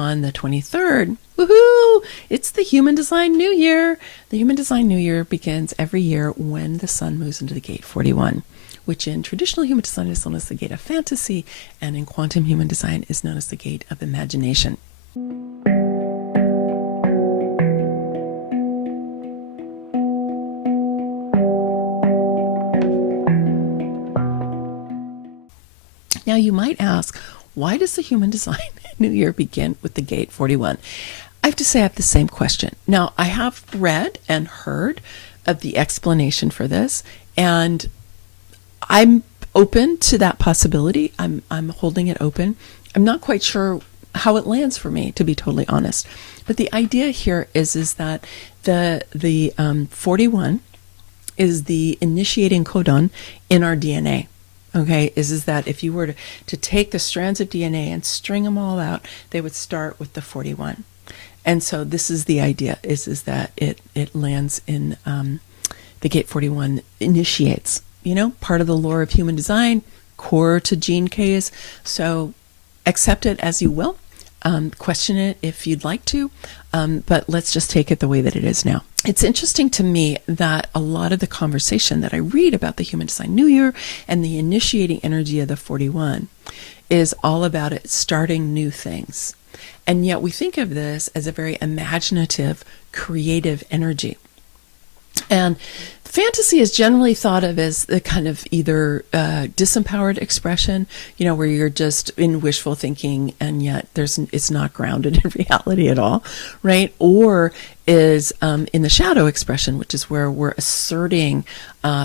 On the 23rd, woohoo! It's the Human Design New Year. The Human Design New Year begins every year when the sun moves into the gate 41, which in traditional human design is known as the gate of fantasy, and in quantum human design is known as the gate of imagination. Now you might ask, why does the Human Design New Year begin with the gate 41? I have to say I have the same question. Now, I have read and heard of the explanation for this, and I'm open to that possibility. I'm holding it open. I'm not quite sure how it lands for me, to be totally honest. But the idea here is that the 41 is the initiating codon in our DNA. Okay, is that if you were to take the strands of DNA and string them all out, they would start with the 41. And so this is the idea, is that it lands in the gate 41 initiates, part of the lore of human design, core to gene keys. So accept it as you will. Question it if you'd like to, but let's just take it the way that it is now. It's interesting to me that a lot of the conversation that I read about the Human Design New Year and the initiating energy of the 41 is all about it starting new things. And yet we think of this as a very imaginative, creative energy. And fantasy is generally thought of as the kind of either disempowered expression, where you're just in wishful thinking and yet it's not grounded in reality at all, right? Or is in the shadow expression, which is where we're asserting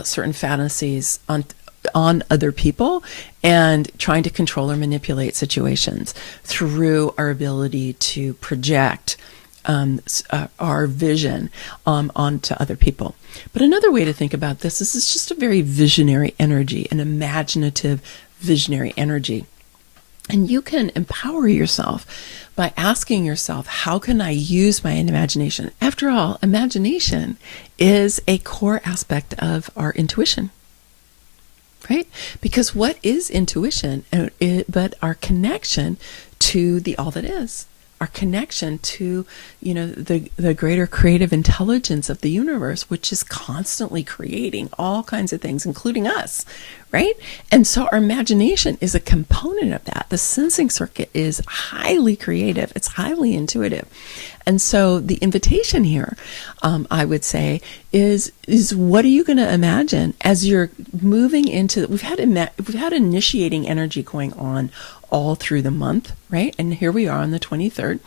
certain fantasies on other people and trying to control or manipulate situations through our ability to project our vision onto other people. But another way to think about this is it's just a very visionary energy, an imaginative visionary energy. And you can empower yourself by asking yourself, how can I use my imagination? After all, imagination is a core aspect of our intuition, right? Because what is intuition but our connection to the all that is? Our connection to, the greater creative intelligence of the universe, which is constantly creating all kinds of things, including us, right? And so our imagination is a component of that. The sensing circuit is highly creative. It's highly intuitive. And so the invitation here, I would say, is what are you going to imagine as you're moving into, we've had initiating energy going on all through the month, right? And here we are on the 23rd.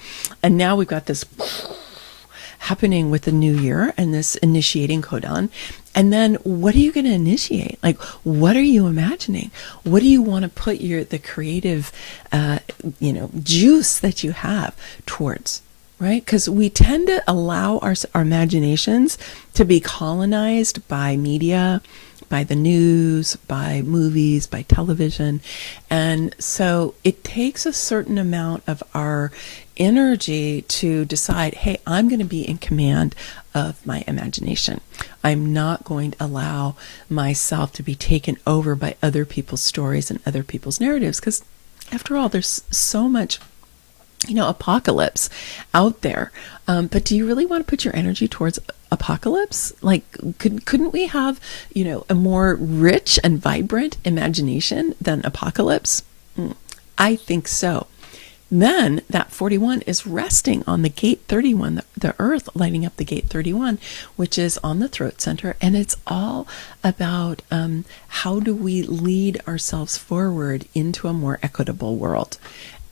And now we've got this happening with the new year and this initiating codon. And then what are you going to initiate? Like, what are you imagining? What do you want to put the creative, juice that you have towards? Right? Because we tend to allow our imaginations to be colonized by media, by the news, by movies, by television. And so it takes a certain amount of our energy to decide, hey, I'm going to be in command of my imagination. I'm not going to allow myself to be taken over by other people's stories and other people's narratives. Because after all, there's so much apocalypse out there. But do you really want to put your energy towards apocalypse? Like, couldn't we have, a more rich and vibrant imagination than apocalypse? I think so. Then that 41 is resting on the gate 31, the earth lighting up the gate 31, which is on the throat center. And it's all about how do we lead ourselves forward into a more equitable world.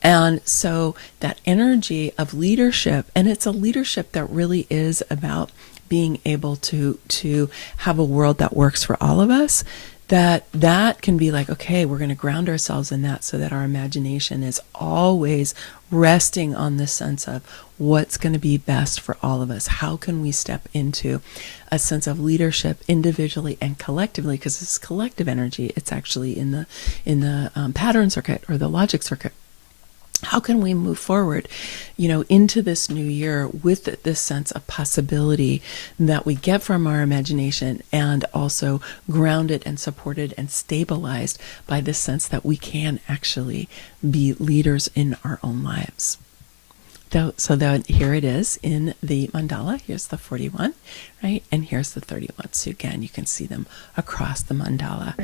And so that energy of leadership, and it's a leadership that really is about being able to have a world that works for all of us, that can be like, okay, we're going to ground ourselves in that so that our imagination is always resting on the sense of what's going to be best for all of us. How can we step into a sense of leadership individually and collectively? Because it's collective energy. It's actually in the pattern circuit or the logic circuit. How can we move forward, into this new year with this sense of possibility that we get from our imagination, and also grounded and supported and stabilized by this sense that we can actually be leaders in our own lives? So here it is in the mandala. Here's the 41, right? And here's the 31. So again, you can see them across the mandala.